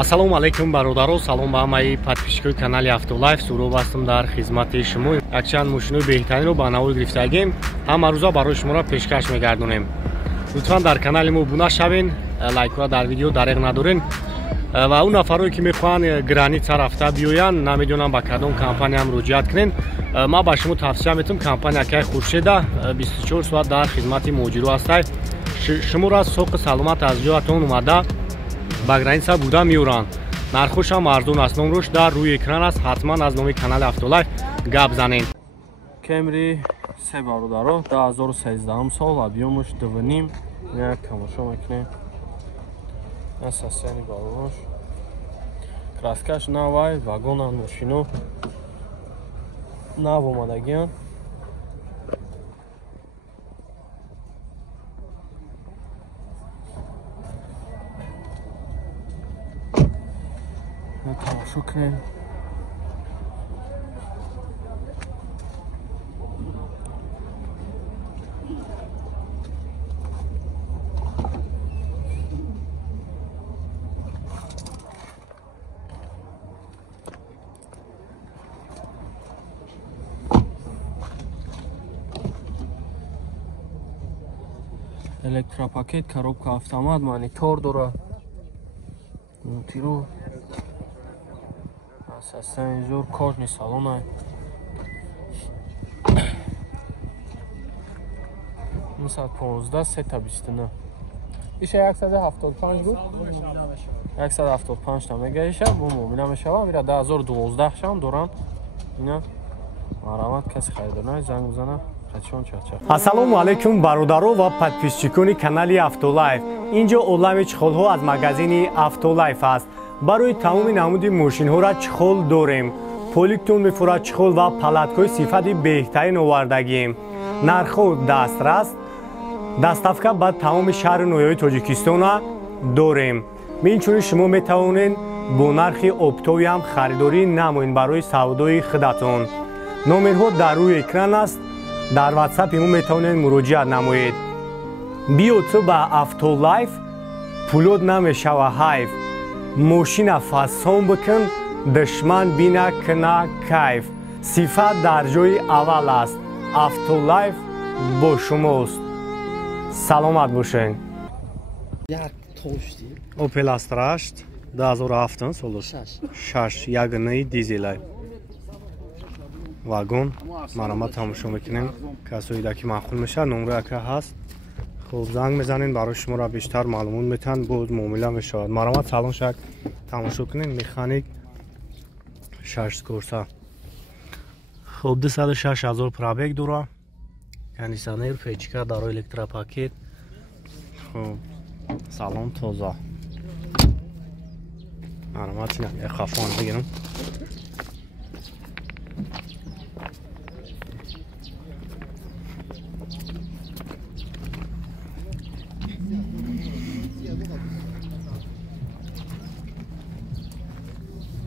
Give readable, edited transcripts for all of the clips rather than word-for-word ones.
Ассалому алайкум бародаро, салом ба ҳамаи подписчикои канали Автолайф. Сурӯб ҳастам дар хизмати шумо. Якчанд мошинои беҳтаринро ба навои гирифтагим, ҳама рӯза барои шуморо пешкаш мегардонем. Лутфан дар канали мо буна шавен, лайква дар видео дариқ надорен ва он нафарое ки мехоҳанд граница рафта биёянд, намедонам ба кадом компания муроҷиат кунен. Ман ба шумо тавсия метавам, компания Кай Хуршеда 24 соат дар хизмати муҳоҷиро ҳастад. Шуморо соқи саломат аз ҷоятон омада ба граница буда меоранд. Нархошам арзон аст. Номрош дар рӯи экран аст. ҳатман аз номи канали Автолайф гап занед. Кемри се бародаро 2013 сол объёмаш 2.5 як тамошо мекунем. Асасияни балош краскаш навай, вагонан мошино нав омадагиан. Тамошо кунем. Электропакет, коробка автомат, монитор дора. Монтиру асасан зур кожни салона. Мусат 15 329. Иша 175 буд. 175 та мегайша, бу муомила мешава, мира 2012 шам доран. Ина марамат каси хайдона занг бизана. Ассалому алайкум бародаро ва подписчикони канали Автолайф. Инҷо олами чихолҳо аз магазини Автолайф аст. Барои тамоми намуди мошинҳоро чихол дорем. Поликтон мефурад чихол ва палаткои сифати беҳтарин овардагием. Нархҳо дастрас. Доставка ба тамоми шаҳри ноҳияи Тоҷикистона дорем. Инчунин шумо метавонед бо нархи оптови ҳам харидорӣ намоед барои савдои худатон. номерҳо дар рӯи экран аст. Дар WhatsApp мо метавонед муроҷиат намоед. Биё ту ба Автолайф, пулод намешава ҳайф. Мошина фасон бикун, душман бина кина кайф. Сифат дар ҷои аввал аст. Автолайф бо шумост. Саломат бошед. Як тошти. Opel Astra 8 2007 солош. 6 ягонаи дизелай. вагон марамат тамошо мекунем. касоида ки маъқул мешавад номро яка ҳаст. хуб занг мезанем барои шуморо бештар маълумот метан боз муомила мешавад. марамат салон шак тамошо кунем. механик 6 корса. хуб 206 000 пробег дора. кондиционер, печка, даро электропакет. хуб салон тоза. марамат я хафон бигирам.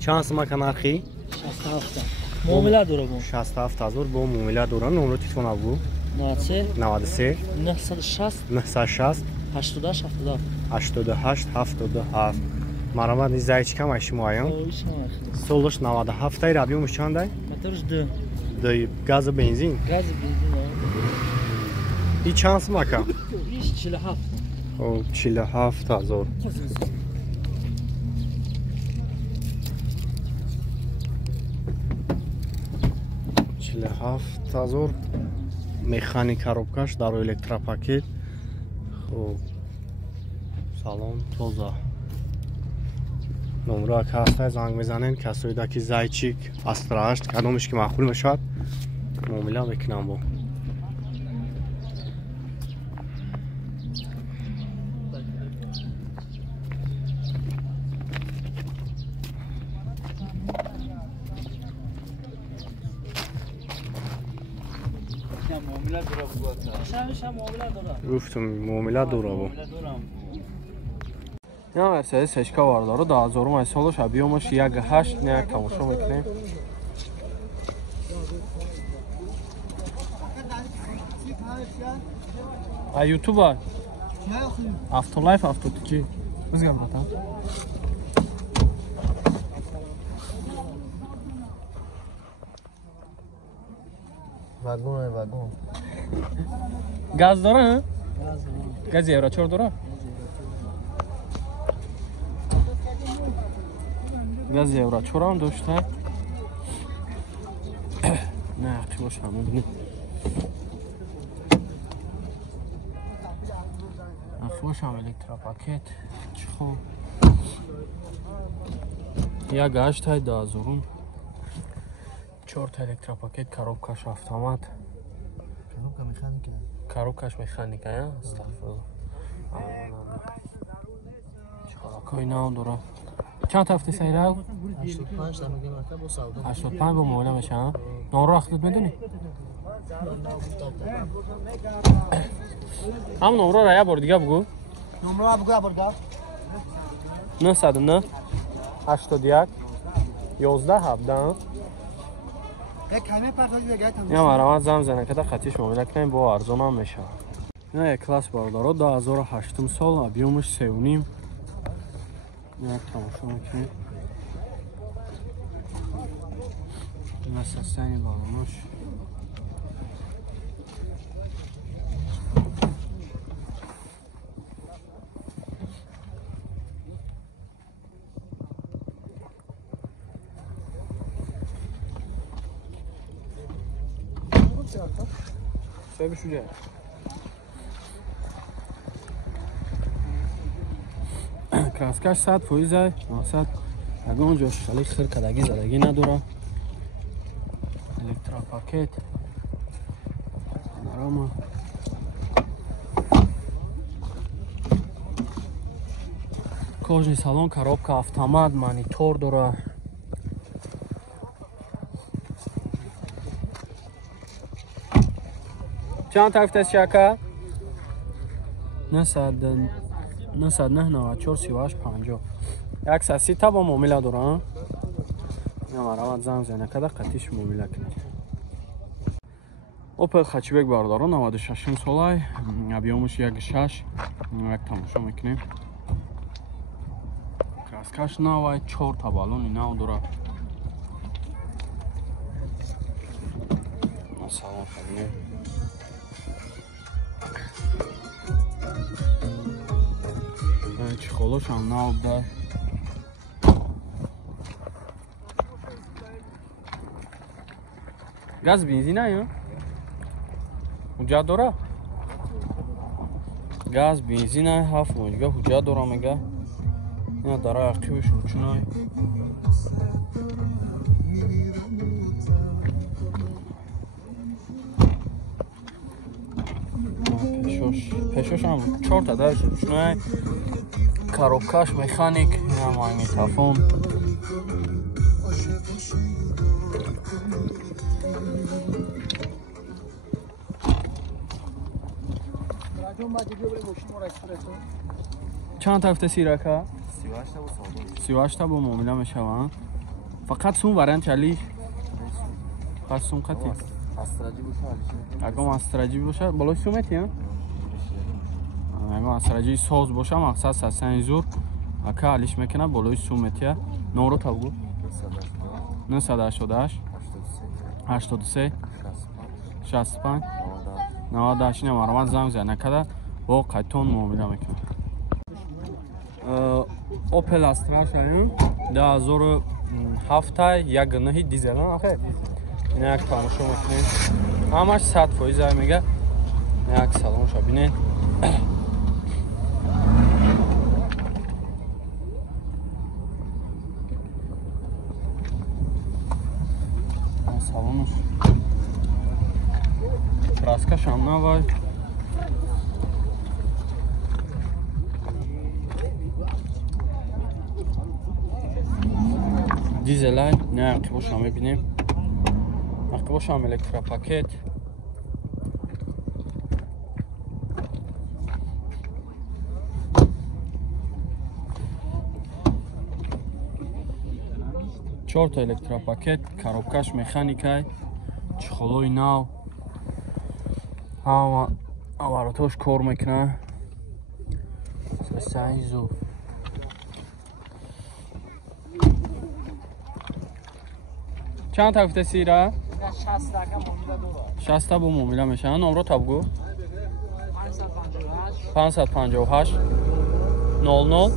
چند سمک نرخی؟ 67. معامله داره بون. 67,000 با معامله داره. نمره تلفن ابو 93 93 960 960 88 70 88 77. مرامت نیزایچ کم ایش مویم. سولش 97 تای رابیومش چنده؟ مترش دو. دای گاز بنزین. گاز بنزین. این چند سمک؟ ایش 47. او 47,000. 47,000 механик коробкаш дар электропакет. хуб салон тоза. номро ак ҳаста занг мезанем. касоида ки зайчик Astra 8 кадомиш ки маъқул мешавад муомила мекунам бо. گفتم معامله داره با. یا مرسدس اشکا واردارو 2000 سالش объемش 1.8 نه تماشا میکنیم. А ютуба? Автолайф, автотичи. Бізген братан. واگن گاز داره؟ گاز یورا 4 داره؟ گاز یورا 4 هم داشته. نه خوش هم می‌بینید. خوش هم الکترا پاکت. خوب. یا گاشت های دازورون. 4 تا الکترا پاکت коробкаш автомат. коробкаш механика я? Астагфируллах. чоракои нав дора. чанд ҳафта сайрав? 85 تا میگه مثلا با سودا 85 با معامله میشن. نورو اخلود میدونی؟ هم نورو را یه بار دیگه بگو. نمره بگو برگا 909 81 11 17 یک کمی پرتاج بگیرم یا مرامت زم زنه که خطیش معامله کنیم با ارزان هم میشه. اینا یک کلاس بارداره 2008 سال ابیومش 3.5 یک تماشا میکنیم. این سستانی بالانش سبب شو جاي краскаш 100% мақсад ягон ҷо шали хир кадагӣ задагӣ надора. электропакет панорама кожни салон коробка автомат монитор дора. چند تفت شکا؟ 994 38 50 130 تا با معامله دارم. یا مرامت زنگ زنه کده قطیش معامله کنید. اوپل خچبک بارداره 96 سالای ابیومش 1.6 یک تماشا میکنیم. краскаш نوای 4 تا بالون نو داره. سلام خدمت چخولوش هم نو ده. گاز بنزین ها حجت داره. گاز بنزین ها 7 موجگه حجت داره میگه. اینا داره عقیبش روچون های پشوش هم 4 تا درش روچون های коробкаш механик یا магнитофон. چند تا هفته سیرکا 38 تا با معامله میشوند. فقط سون وارنت چلی فقط سون قطعی استراجی باشه اگه استراجی باشه بالای سومتی ها اگه استراجی ساز باشه مقصد سسن زور اگه علیش میکنه بالای سومتی ها. نورو تا بگو 988 83 65 98 مرامت زنگ زنه کده با قطعون معامله میکنه. اوپل استرا شدیم 2007 یک نهی دیزل آخه این یک تماشا میکنیم. همش 100% میگه. یک سلام شبینه سلامش краскаш هم نوای دیزلای نه عقیباش هم میبینیم. عقیباش هم الکترا پاکت چهار تا الکترا پاکت коробкаш механикай чехолои нав ҳама аппаратош кор мекунад. сайзу чанд та гуфта сира 60 تا بو معامله میشن. نمره تا بگو. 558 00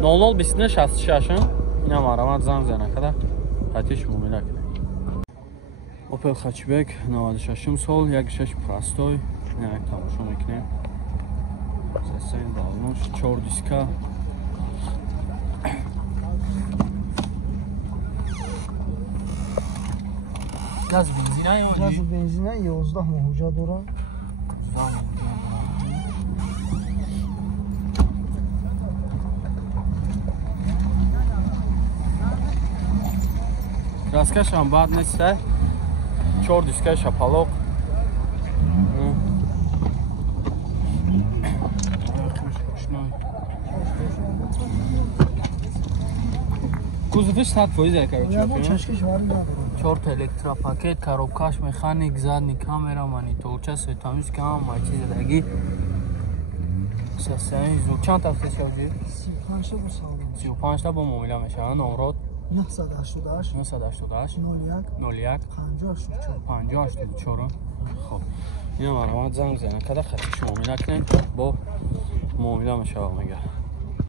00 بیستنه 66 اینا مرامت زنگ زنه کده خطیش معامله کنه. اوپل خچبک 96 سال 1.6 پراستوی اینا یک تماشا میکنه. سسین دالنوش 4 دیسکا گاز بنزینه یا Gaz و benzine 11 mohuca duran. Kraskash هم bad نیسته. 4 دیسکه شپالوق. کузовش 100% Ya bu çeşkeş var mı? 4 электропакет, коробкаш, механик, задник, камера, мониторча, светомизка, майчи задагӣ. Сасаи зу чанд тафта шавҷи? 35 bu saldım. 35 та бо муомила мешаванд. Номрод 988 988 01 01 54 5084. Хоб. Ина маромад занг зана када хатиш муомила кунем бо муомила мешава мега.